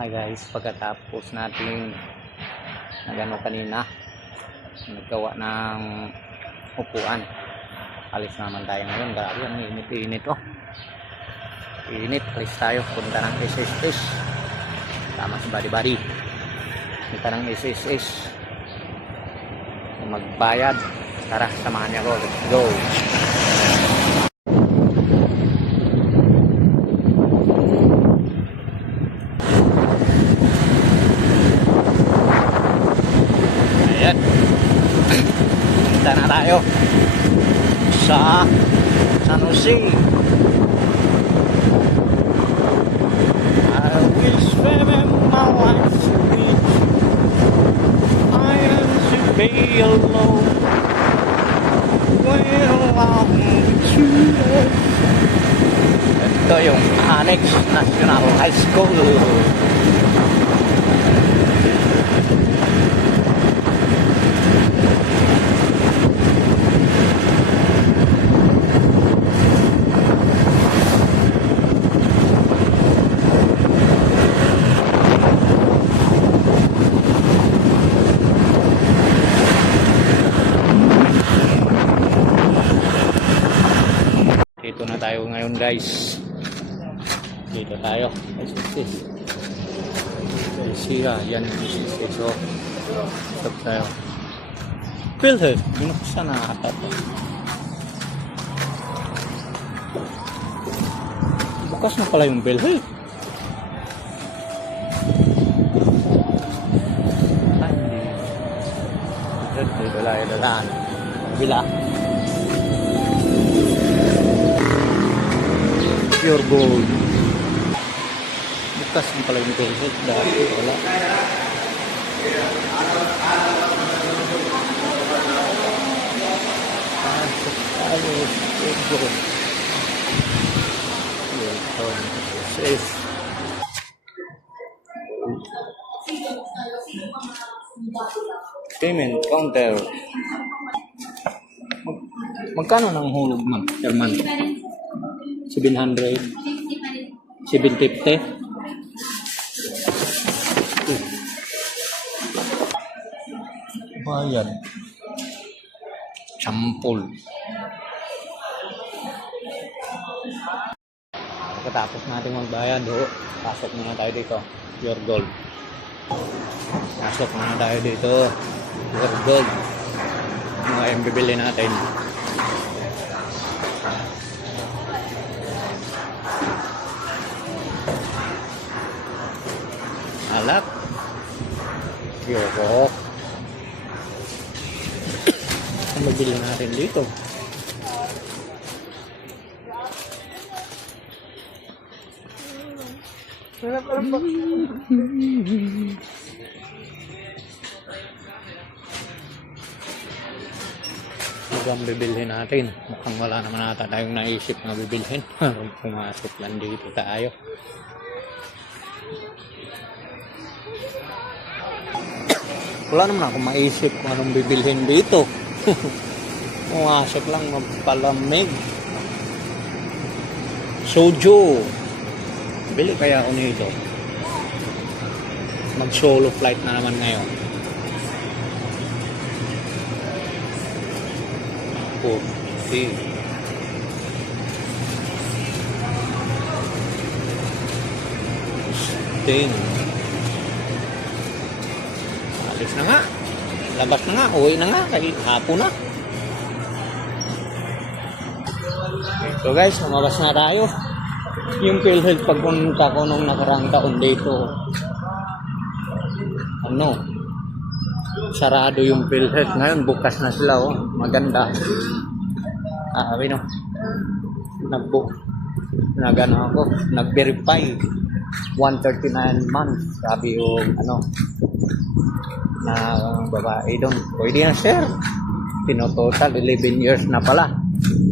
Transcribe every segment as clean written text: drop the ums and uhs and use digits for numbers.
Hi guys, pagkatapos natin nagano kanina, naggawa ng upuan, alis naman tayo ngayon. Grabe, ang init-init oh. Init, alis tayo, punta ng SSS. Tama sa body-body. Punta ng SSS. Magbayad. Tara, samahan niyo ako. Let's go. Ayan. Punta na tayo sa San Jose. I will swim in my life's reach. I am to be alone when I'm with you. Ito yung Annex National High School. Dito na tayo ngayon guys. Dito tayo. Siya, yan yung SSS. So, stop tayo. Filter, binuksan na ata to. Bukas na pala yung bell. Hey! Ay, hindi. Wala yung dalaan. Bila. Pure gold. Bukas ng pala yung bell. Dati wala. Tayo. Pure gold. Safe. Payment counter. Magkano ng hulog man per month? 700, 750. Bayad. Sampol. Pagkatapos natin magbayad, pasok muna tayo dito. Pure gold. Pasok muna tayo dito. Pure gold. Mga yung bibili natin. Alak. Pure gold. Ang bibili natin dito. Mukhang bibilhin natin. Mukhang wala naman ata tayong naisip na bibilhin. Pumasok lang dito tayo. Wala naman akong maisip kung anong bibilhin dito. Pumasok lang, magpalamig. Soju. Bili kaya ako nito. Mag solo flight na naman ngayon. Okay. Sting. Alis na nga. Labas na nga. Uwi na nga. Kahit hapon na. So guys, lumabas na tayo. Yung PhilHealth pagpunta ko nung nakarang taon dito, sarado yung PhilHealth. Ngayon bukas na sila, maganda. Sabi nagano ako, nag-verify 139 months. Sabi yung na babae doon, pwede na sir. Tinototal 11 years na pala.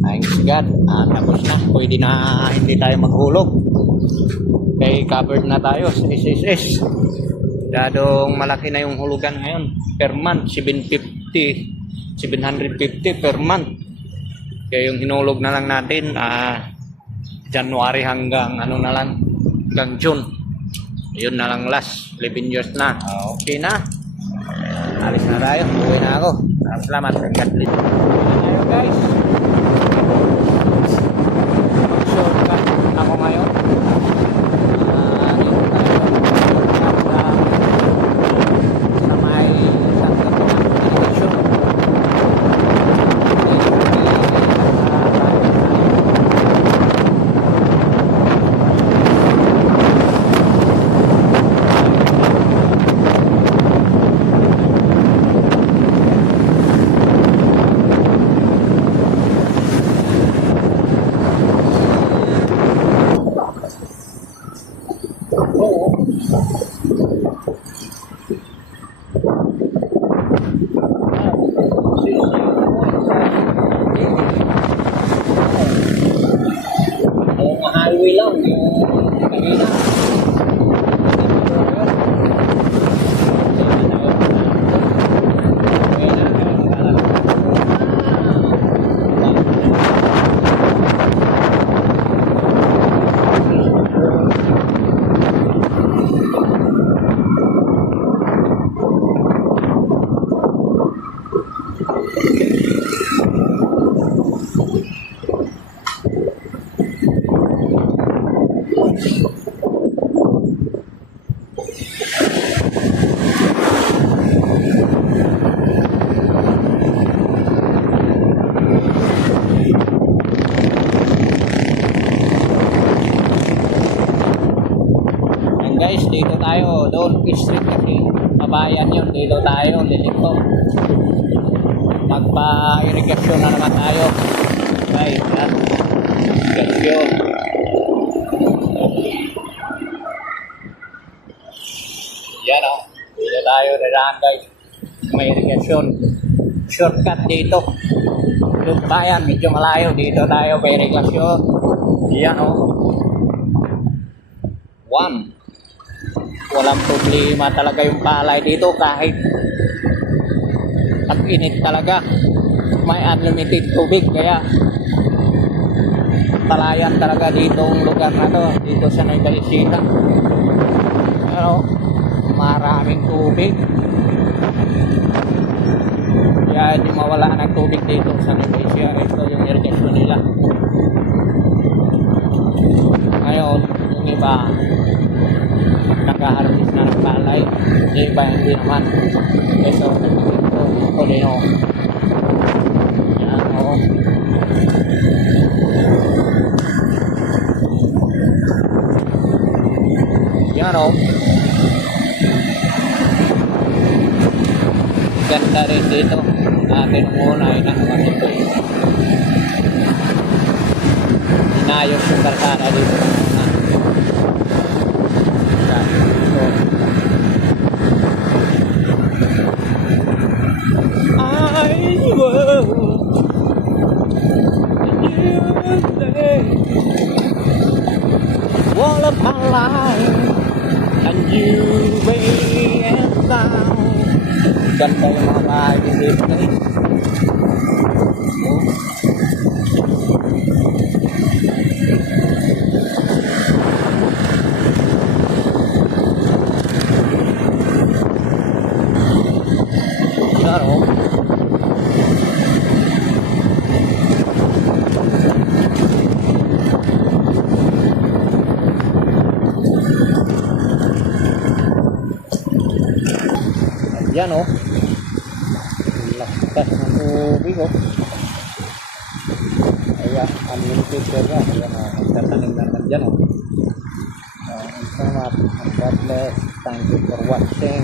Ay God, tapos na, pwede na hindi tayo maghulog. Kaya covered na tayo sa SSS. Dadong malaki na yung hulugan ngayon. Per month, 750 per month. Kaya yung hinulog na lang natin, January hanggang hanggang June. Yun na lang last. 11 years na. Okay na. Alis na tayo. Uwi na ako. Salamat. God bless. Tayo guys. Shortcut ako ngayon. Dito tayo. Sa may Santa Irrigation. Highway lang kanina. Guys, dito tayo, doon Street kasi mabayan yun, dito tayo, lilito. Magpa-irrigasyon na naman tayo. Guys, yan. Irrigasyon. Yan o, dito tayo, dadaan guys. May irrigasyon. Shortcut dito. Doon bayan, medyo malayo, dito tayo, may irrigasyon. Yan o. Walang problema talaga yung palay dito kahit tag-init talaga. May unlimited tubig kaya palayan talaga dito ang lugar na to, dito sa Nueva Ecija. Pero maraming tubig. Kaya hindi mawala ng tubig dito sa Nueva Ecija. Ito yung irrigation nila. Ngayon, yung iba nag-harvest na ng palay, yung iba hindi naman. So ito din o, yan o, yan o, ganda rin dito. Atin muna inahaman ito eh, inayos yung kalsada dito muna. All of my life and you way and down. Ganda yung mga bahay dito guys. Claro. Yan o, lakas ng tubig o. Kaya unlimited kaya yan o, magtatanim naman dyan o. God bless, thank you for watching.